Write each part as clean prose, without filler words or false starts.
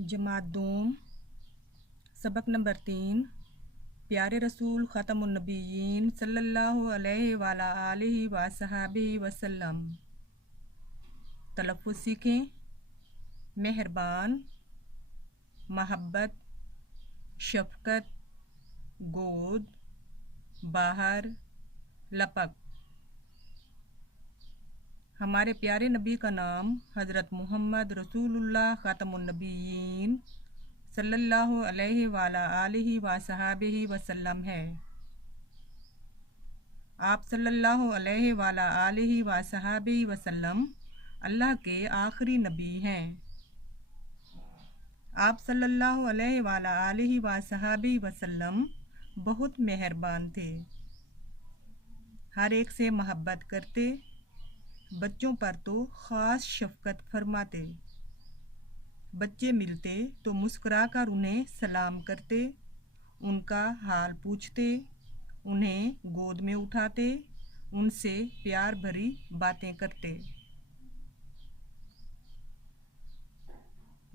जमात दूम सबक नंबर 3 प्यारे रसूल ख़ातमुन्नबिय्यीन सल्लल्लाहु अलैहि वाला आलिहि व सहाबिहि वसल्लम। तलफ़्फ़ुज़ सीखें। मेहरबान, महब्बत, शफ़क़त, गोद, बाहर, लपक। हमारे प्यारे नबी का नाम हज़रत मुहम्मद रसूलुल्लाह ख़ातमुन्नबिय्यीन सल्लल्लाहु अलैहि वाला आलिहि व सहाबिहि वसल्लम है। आप सल्लल्लाहु अलैहि वाला आलिहि व सहाबिहि वसल्लम अल्लाह के आखिरी नबी हैं। आप सल्लल्लाहु अलैहि वाला आलिहि व सहाबिहि वसल्लम बहुत मेहरबान थे, हर एक से मोहब्बत करते, बच्चों पर तो ख़ास शफ़क़त फरमाते। बच्चे मिलते तो मुस्कुराकर उन्हें सलाम करते, उनका हाल पूछते, उन्हें गोद में उठाते, उनसे प्यार भरी बातें करते।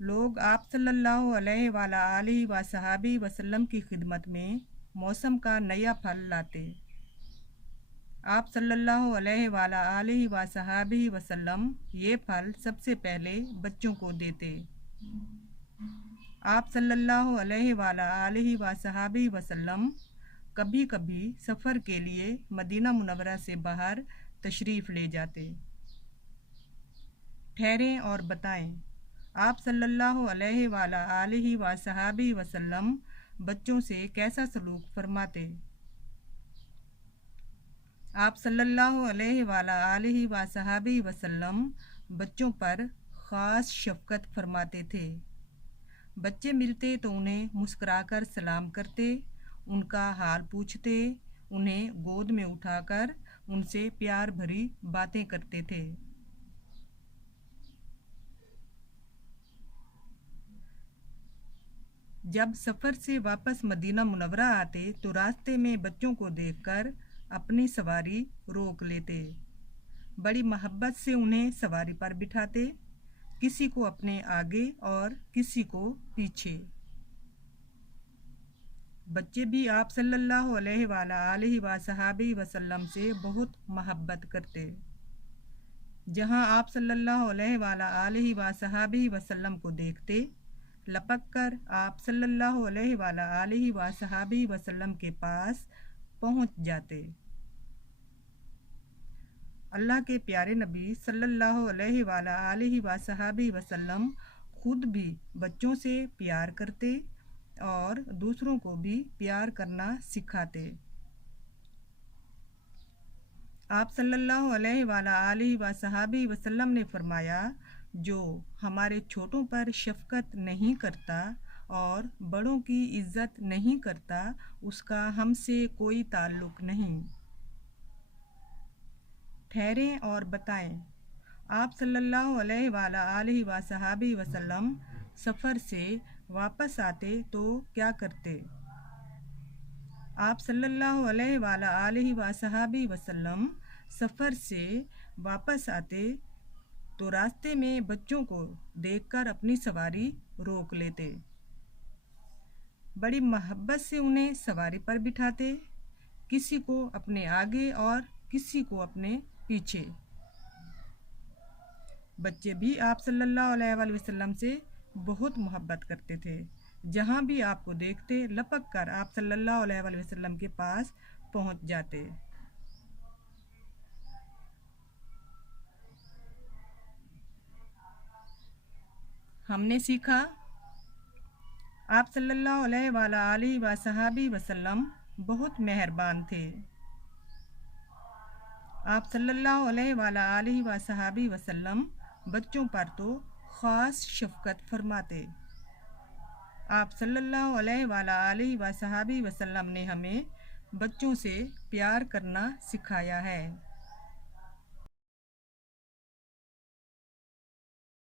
लोग आप सल्लल्लाहु अलैहि वाला आलिहि व सहाबिहि वसल्लम की खिदमत में मौसम का नया फल लाते। आप सल्लल्लाहु अलैहि वाला आलिहि व सहाबिहि वसल्लम ये फल सबसे पहले बच्चों को देते। आप सल्लल्लाहु अलैहि वाला आलिहि व सहाबिहि वसल्लम कभी कभी सफ़र के लिए मदीना मुनव्वरा से बाहर तशरीफ़ ले जाते। ठहरें और बताएं, आप सल्लल्लाहु अलैहि वाला आलिहि व सहाबिहि वसल्लम बच्चों से कैसा सलूक फरमाते। आप सल्लल्लाहु अलैहि वाला आलिहि व सहाबिहि वसल्लम बच्चों पर ख़ास शफ़क़त फरमाते थे। बच्चे मिलते तो उन्हें मुस्कुराकर सलाम करते, उनका हाल पूछते, उन्हें गोद में उठाकर उनसे प्यार भरी बातें करते थे। जब सफ़र से वापस मदीना मुनव्वरा आते तो रास्ते में बच्चों को देखकर अपनी सवारी रोक लेते। बड़ी मोहब्बत से उन्हें सवारी पर बिठाते, किसी को अपने आगे और किसी को पीछे। बच्चे भी आप सल्लल्लाहु अलैहि वाला आलिहि व सहाबिहि वसल्लम से बहुत मोहब्बत करते। जहां आप सल्लल्लाहु अलैहि वाला आलिहि व सहाबिहि वसल्लम को देखते, लपक कर आप सल्लल्लाहु अलैहि वाला आलिहि व सहाबिहि वसल्लम के पास पहुंच जाते। अल्लाह के प्यारे नबी सल्लल्लाहु अलैहि वाला आलिहि व सहाबिहि वसल्लम खुद भी बच्चों से प्यार करते और दूसरों को भी प्यार करना सिखाते। आप सल्लल्लाहु अलैहि वाला आलिहि व सहाबिहि वसल्लम ने फरमाया, जो हमारे छोटों पर शफ़क़त नहीं करता और बड़ों की इज़्ज़त नहीं करता, उसका हमसे कोई ताल्लुक़ नहीं। ठहरें और बताएं, आप सल्लल्लाहु अलैहि वाला आलिहि व सहाबिहि वसल्लम सफ़र से वापस आते तो क्या करते। आप सल्लल्लाहु अलैहि वाला आलिहि व सहाबिहि वसल्लम सफ़र से वापस आते तो रास्ते में बच्चों को देखकर अपनी सवारी रोक लेते। बड़ी मोहब्बत से उन्हें सवारी पर बिठाते, किसी को अपने आगे और किसी को अपने पीछे। बच्चे भी आप सल्लल्लाहु अलैहि वसल्लम से बहुत मोहब्बत करते थे। जहाँ भी आपको देखते, लपक कर आप सल्लल्लाहु अलैहि वसल्लम के पास पहुँच जाते। हमने सीखा, आप सल्लल्लाहु अलैहि वाला आलिहि व सहाबिहि वसल्लम बहुत मेहरबान थे। आप सल्लल्लाहु अलैहि वाला आलिहि व सहाबिहि वसल्लम बच्चों पर तो ख़ास शफ़क़त फरमाते। आप सल्लल्लाहु अलैहि वाला आलिहि व सहाबिहि वसल्लम ने हमें बच्चों से प्यार करना सिखाया है।